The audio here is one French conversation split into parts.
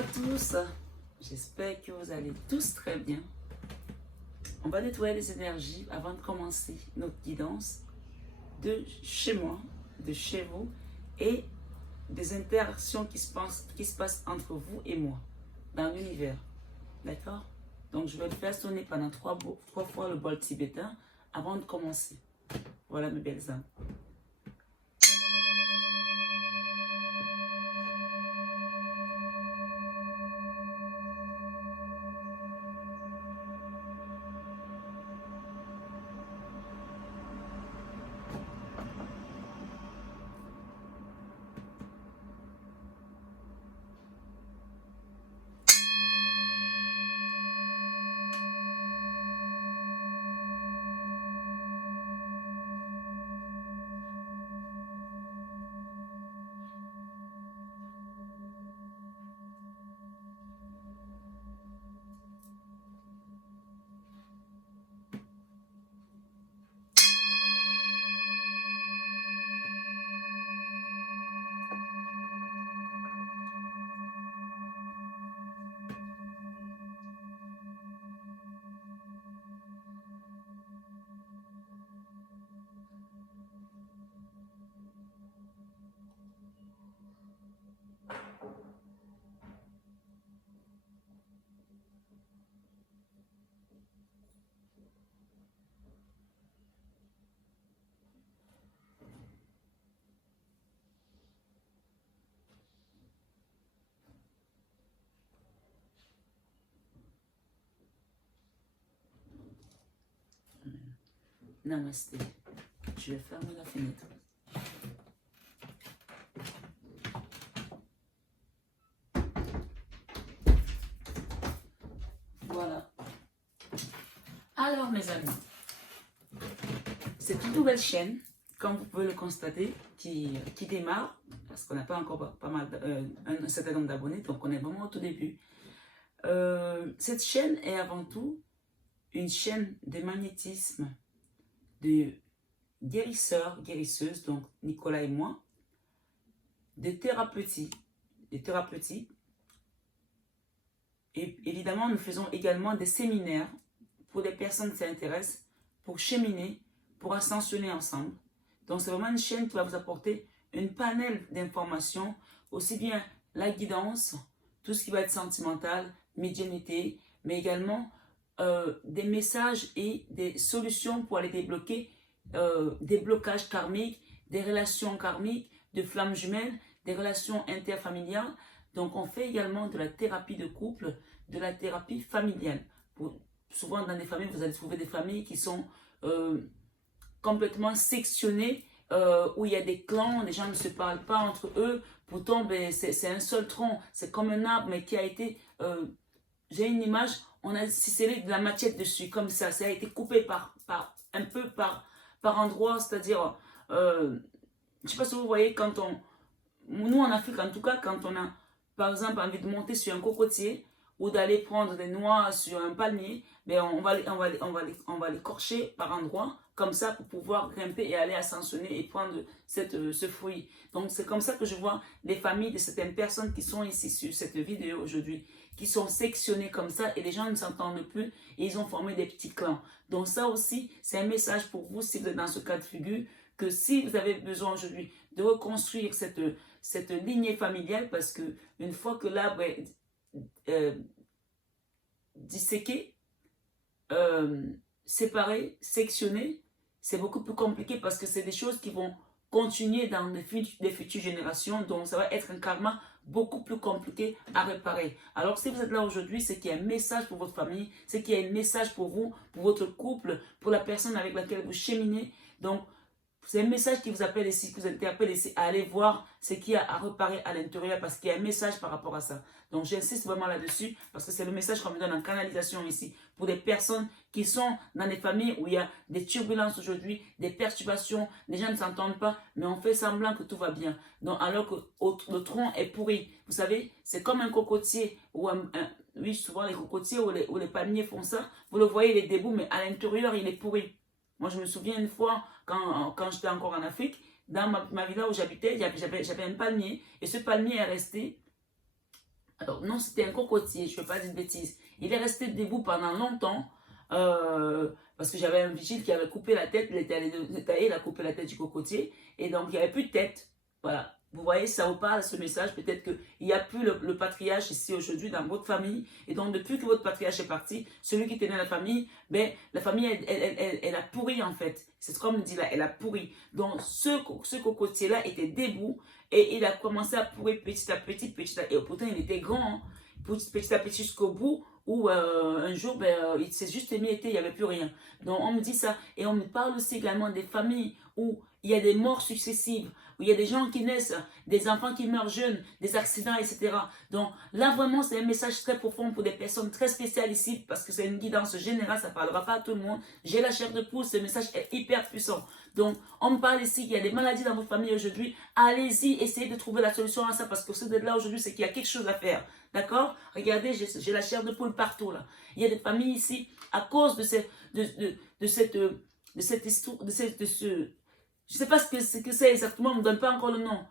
à tous, j'espère que vous allez tous très bien. On va nettoyer les énergies avant de commencer notre guidance de chez moi, de chez vous et des interactions qui se passent entre vous et moi dans l'univers. D'accord? Donc je vais le faire sonner pendant trois fois le bol tibétain avant de commencer. Voilà mes belles âmes. Namasté. Je vais fermer la fenêtre. Voilà. Alors mes amis, c'est une nouvelle chaîne, comme vous pouvez le constater, qui démarre, parce qu'on n'a pas encore pas mal, un certain nombre d'abonnés, donc on est vraiment au tout début. Cette chaîne est avant tout une chaîne de magnétisme, de guérisseurs, guérisseuses, donc Nicolas et moi, de thérapeutique, et évidemment nous faisons également des séminaires pour des personnes qui s'intéressent, pour cheminer, pour ascensionner ensemble. Donc c'est vraiment une chaîne qui va vous apporter une panel d'informations, aussi bien la guidance, tout ce qui va être sentimental, médiumnité, mais également des messages et des solutions pour aller débloquer des blocages karmiques, des relations karmiques, de flammes jumelles, des relations interfamiliales. Donc on fait également de la thérapie de couple, de la thérapie familiale. Souvent dans des familles, vous allez trouver des familles qui sont complètement sectionnées, où il y a des clans, les gens ne se parlent pas entre eux. Pourtant, ben, c'est un seul tronc, c'est comme un arbre, mais qui a été... j'ai une image, on a ciselé de la machette dessus, comme ça a été coupé un peu par endroit, c'est-à-dire, je ne sais pas si vous voyez, nous en Afrique en tout cas, quand on a par exemple envie de monter sur un cocotier ou d'aller prendre des noix sur un palmier, ben on va l'écorcher par endroits, comme ça pour pouvoir grimper et aller ascensionner et prendre ce fruit. Donc c'est comme ça que je vois les familles de certaines personnes qui sont ici sur cette vidéo aujourd'hui, qui sont sectionnées comme ça et les gens ne s'entendent plus et ils ont formé des petits clans. Donc ça aussi, c'est un message pour vous si vous êtes dans ce cas de figure, que si vous avez besoin aujourd'hui de reconstruire cette lignée familiale, parce que une fois que l'arbre est disséqué, séparé, sectionné, c'est beaucoup plus compliqué parce que c'est des choses qui vont continuer dans les futures générations, donc ça va être un karma beaucoup plus compliqué à réparer. Alors si vous êtes là aujourd'hui, c'est qu'il y a un message pour votre famille, c'est qu'il y a un message pour vous, pour votre couple, pour la personne avec laquelle vous cheminez. Donc c'est un message qui vous appelle ici, qui vous interpelle ici, à aller voir ce qu'il y a à réparer à l'intérieur parce qu'il y a un message par rapport à ça. Donc j'insiste vraiment là-dessus parce que c'est le message qu'on me donne en canalisation ici pour des personnes qui sont dans des familles où il y a des turbulences aujourd'hui, des perturbations, les gens ne s'entendent pas, mais on fait semblant que tout va bien. Donc alors que le tronc est pourri. Vous savez, c'est comme un cocotier ou oui, souvent les cocotiers ou les palmiers font ça. Vous le voyez, il est debout, mais à l'intérieur, il est pourri. Moi, je me souviens une fois, quand j'étais encore en Afrique, dans ma villa où j'habitais, j'avais un palmier. Et ce palmier est resté Alors, non, c'était un cocotier, je ne veux pas dire de bêtises. Il est resté debout pendant longtemps parce que j'avais un vigile qui avait coupé la tête, il était allé détailler, il a coupé la tête du cocotier et donc il n'y avait plus de tête. Voilà. Vous voyez, ça vous parle ce message. Peut-être qu'il n'y a plus le patriarche ici aujourd'hui dans votre famille. Et donc, depuis que votre patriarche est parti, celui qui tenait la famille, ben, la famille, elle a pourri en fait. C'est comme on dit là, elle a pourri. Donc, ce cocotier-là était debout et il a commencé à pourrir petit à petit, et pourtant il était grand, hein, petit à petit jusqu'au bout où un jour, ben, il s'est juste émietté, il n'y avait plus rien. Donc, on me dit ça. Et on me parle aussi également des familles où il y a des morts successives, où il y a des gens qui naissent, des enfants qui meurent jeunes, des accidents, etc. Donc là, vraiment, c'est un message très profond pour des personnes très spéciales ici, parce que c'est une guidance générale, ça ne parlera pas à tout le monde. J'ai la chair de poule, ce message est hyper puissant. Donc, on me parle ici qu'il y a des maladies dans votre famille aujourd'hui. Allez-y, essayez de trouver la solution à ça, parce que ce d'être là aujourd'hui, c'est qu'il y a quelque chose à faire. D'accord? Regardez, j'ai la chair de poule partout, là. Il y a des familles ici, à cause de cette histoire, je ne sais pas ce que c'est exactement, on ne me donne pas encore le nom.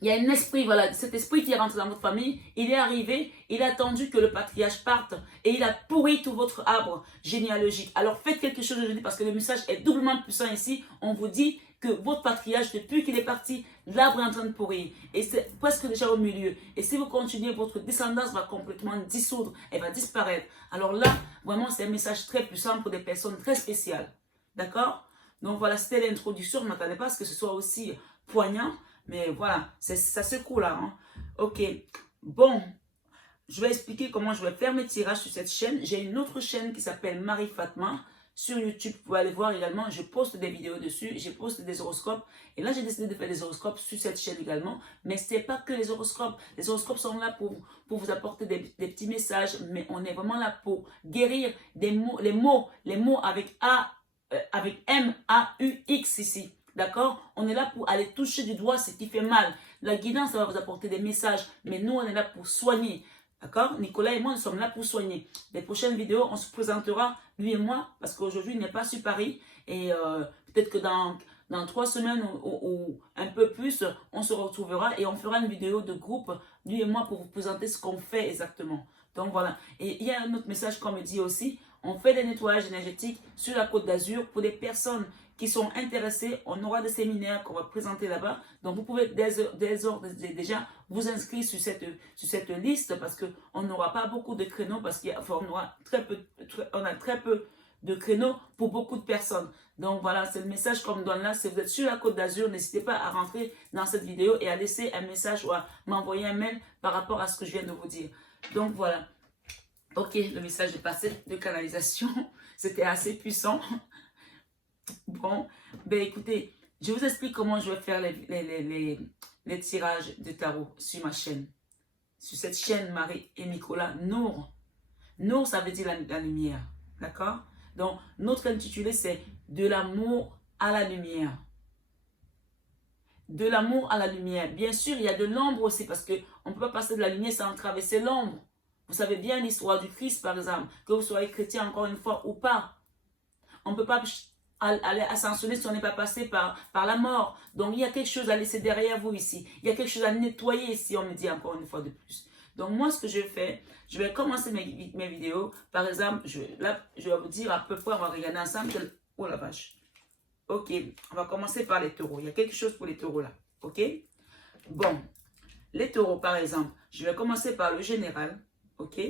Il y a un esprit, voilà, cet esprit qui est rentré dans votre famille, il est arrivé, il a attendu que le patriarche parte et il a pourri tout votre arbre généalogique. Alors faites quelque chose aujourd'hui parce que le message est doublement puissant ici. On vous dit que votre patriarche, depuis qu'il est parti, l'arbre est en train de pourrir et c'est presque déjà au milieu. Et si vous continuez, votre descendance va complètement dissoudre, elle va disparaître. Alors là, vraiment, c'est un message très puissant pour des personnes très spéciales. D'accord? Donc voilà, c'était l'introduction. Je ne m'attendais pas à ce que ce soit aussi poignant. Mais voilà, ça secoue là. Hein. Ok. Bon, je vais expliquer comment je vais faire mes tirages sur cette chaîne. J'ai une autre chaîne qui s'appelle Marie Fatma. Sur YouTube, vous pouvez aller voir également. Je poste des vidéos dessus. Je poste des horoscopes. Et là, j'ai décidé de faire des horoscopes sur cette chaîne également. Mais ce n'est pas que les horoscopes. Les horoscopes sont là pour vous apporter des petits messages. Mais on est vraiment là pour guérir des mots, les mots avec avec M-A-U-X ici. D'accord? On est là pour aller toucher du doigt ce qui fait mal. La guidance, ça va vous apporter des messages. Mais nous, on est là pour soigner. D'accord? Nicolas et moi, nous sommes là pour soigner. Les prochaines vidéos, on se présentera, lui et moi, parce qu'aujourd'hui, il n'est pas sur Paris. Et peut-être que dans 3 semaines ou un peu plus, on se retrouvera et on fera une vidéo de groupe, lui et moi, pour vous présenter ce qu'on fait exactement. Donc voilà. Et il y a un autre message qu'on me dit aussi. On fait des nettoyages énergétiques sur la Côte d'Azur pour des personnes qui sont intéressés. On aura des séminaires qu'on va présenter là-bas. Donc, vous pouvez déjà vous inscrire sur cette liste parce qu'on n'aura pas beaucoup de créneaux parce qu'on a très peu de créneaux pour beaucoup de personnes. Donc, voilà, c'est le message qu'on me donne là. Si vous êtes sur la Côte d'Azur, n'hésitez pas à rentrer dans cette vidéo et à laisser un message ou à m'envoyer un mail par rapport à ce que je viens de vous dire. Donc, voilà. Ok, le message est passé de canalisation. C'était assez puissant. Bon, ben écoutez, je vous explique comment je vais faire les tirages de tarot sur ma chaîne. Sur cette chaîne, Marie et Nicolas, Nour. Nour, ça veut dire la lumière. D'accord? Donc, notre intitulé, c'est De l'amour à la lumière. De l'amour à la lumière. Bien sûr, il y a de l'ombre aussi, parce qu'on ne peut pas passer de la lumière sans traverser l'ombre. Vous savez bien l'histoire du Christ, par exemple, que vous soyez chrétien encore une fois ou pas. On ne peut pas aller ascensionner si on n'est pas passé par la mort. Donc, il y a quelque chose à laisser derrière vous ici. Il y a quelque chose à nettoyer ici, on me dit encore une fois de plus. Donc, moi, ce que je fais, je vais commencer mes vidéos. Par exemple, là, je vais vous dire à peu près, on va regarder ensemble. Oh la vache. Ok, on va commencer par les taureaux. Il y a quelque chose pour les taureaux là. Ok? Bon, les taureaux, par exemple, je vais commencer par le général. Ok?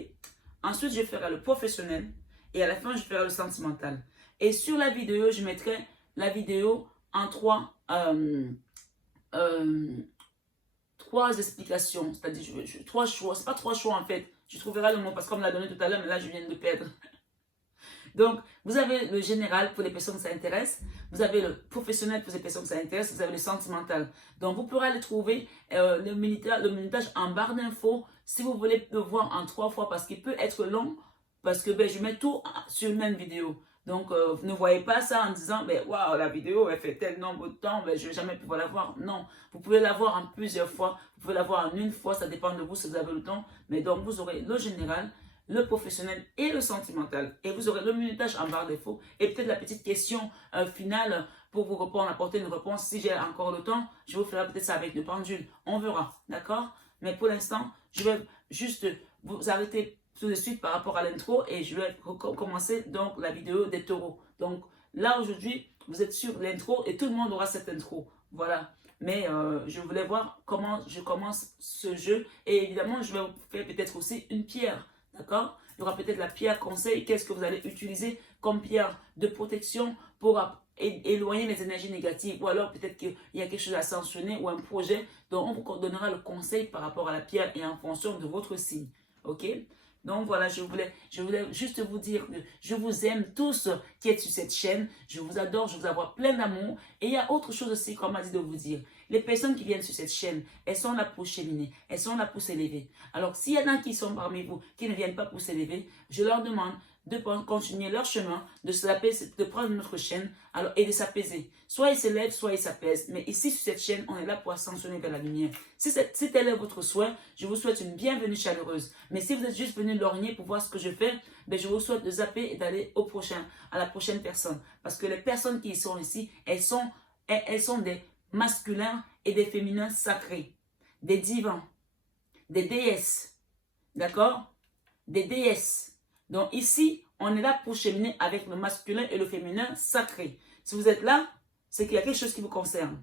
Ensuite, je ferai le professionnel. Et à la fin, je ferai le sentimental. Et sur la vidéo, je mettrai la vidéo en trois explications. C'est-à-dire, trois choix. Ce n'est pas 3 choix en fait. Je trouverai le mot parce qu'on me l'a donné tout à l'heure, mais là, je viens de perdre. Donc, vous avez le général pour les personnes que ça intéresse. Vous avez le professionnel pour les personnes que ça intéresse. Vous avez le sentimental. Donc, vous pourrez aller trouver le minutage en barre d'infos si vous voulez le voir en 3 fois parce qu'il peut être long. Parce que je mets tout sur une même vidéo. Donc, vous ne voyez pas ça en disant, waouh, la vidéo, elle fait tel nombre de temps, je ne vais jamais pouvoir la voir. Non, vous pouvez la voir en plusieurs fois. Vous pouvez la voir en une fois, ça dépend de vous si vous avez le temps. Mais donc, vous aurez le général, le professionnel et le sentimental. Et vous aurez le minutage en barre défaut et peut-être la petite question finale pour vous répondre, apporter une réponse. Si j'ai encore le temps, je vous ferai peut-être ça avec le pendule. On verra, d'accord? Mais pour l'instant, je vais juste vous arrêter tout de suite par rapport à l'intro et je vais commencer donc la vidéo des taureaux. Donc là aujourd'hui, vous êtes sur l'intro et tout le monde aura cette intro. Voilà. Mais je voulais voir comment je commence ce jeu. Et évidemment, je vais vous faire peut-être aussi une pierre. D'accord? Il y aura peut-être la pierre conseil. Qu'est-ce que vous allez utiliser comme pierre de protection pour éloigner les énergies négatives? Ou alors peut-être qu'il y a quelque chose à sanctionner ou un projet dont on vous donnera le conseil par rapport à la pierre et en fonction de votre signe. Ok? Donc voilà, je voulais juste vous dire que je vous aime tous qui êtes sur cette chaîne. Je vous adore, je vous envoie plein d'amour. Et il y a autre chose aussi qu'on m'a dit de vous dire. Les personnes qui viennent sur cette chaîne, elles sont là pour cheminer, elles sont là pour s'élever. Alors s'il y en a qui sont parmi vous qui ne viennent pas pour s'élever, je leur demande de continuer leur chemin, de prendre notre chaîne et de s'apaiser. Soit ils s'élèvent, soit ils s'apaisent. Mais ici, sur cette chaîne, on est là pour ascensionner vers la lumière. Si tel est votre souhait, je vous souhaite une bienvenue chaleureuse. Mais si vous êtes juste venu lorgner pour voir ce que je fais, ben je vous souhaite de zapper et d'aller à la prochaine personne. Parce que les personnes qui sont ici, elles sont des masculins et des féminins sacrés. Des divins, des déesses. D'accord? Des déesses. Donc ici, on est là pour cheminer avec le masculin et le féminin sacré. Si vous êtes là, c'est qu'il y a quelque chose qui vous concerne.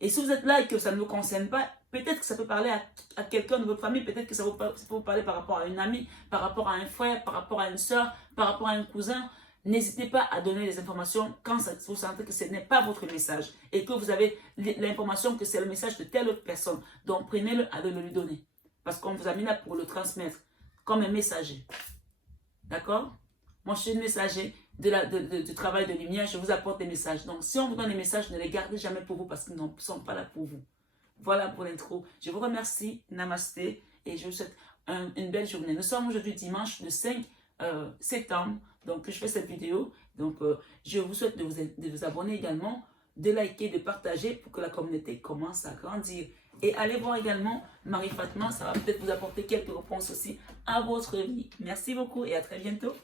Et si vous êtes là et que ça ne vous concerne pas, peut-être que ça peut parler à quelqu'un de votre famille, peut-être que ça peut vous parler par rapport à une amie, par rapport à un frère, par rapport à une soeur, par rapport à un cousin. N'hésitez pas à donner les informations quand vous sentez que ce n'est pas votre message et que vous avez l'information que c'est le message de telle autre personne. Donc prenez-le à de le lui donner. Parce qu'on vous a mis là pour le transmettre comme un messager. D'accord? Moi, je suis une messager du travail de lumière. Je vous apporte des messages. Donc, si on vous donne des messages, ne les gardez jamais pour vous parce qu'ils ne sont pas là pour vous. Voilà pour l'intro. Je vous remercie. Namasté. Et je vous souhaite une belle journée. Nous sommes aujourd'hui dimanche le 5 septembre. Donc, je fais cette vidéo. Donc, je vous souhaite de vous abonner également, de liker, de partager pour que la communauté commence à grandir. Et allez voir également Marie Fatma, ça va peut-être vous apporter quelques réponses aussi à votre vie. Merci beaucoup et à très bientôt.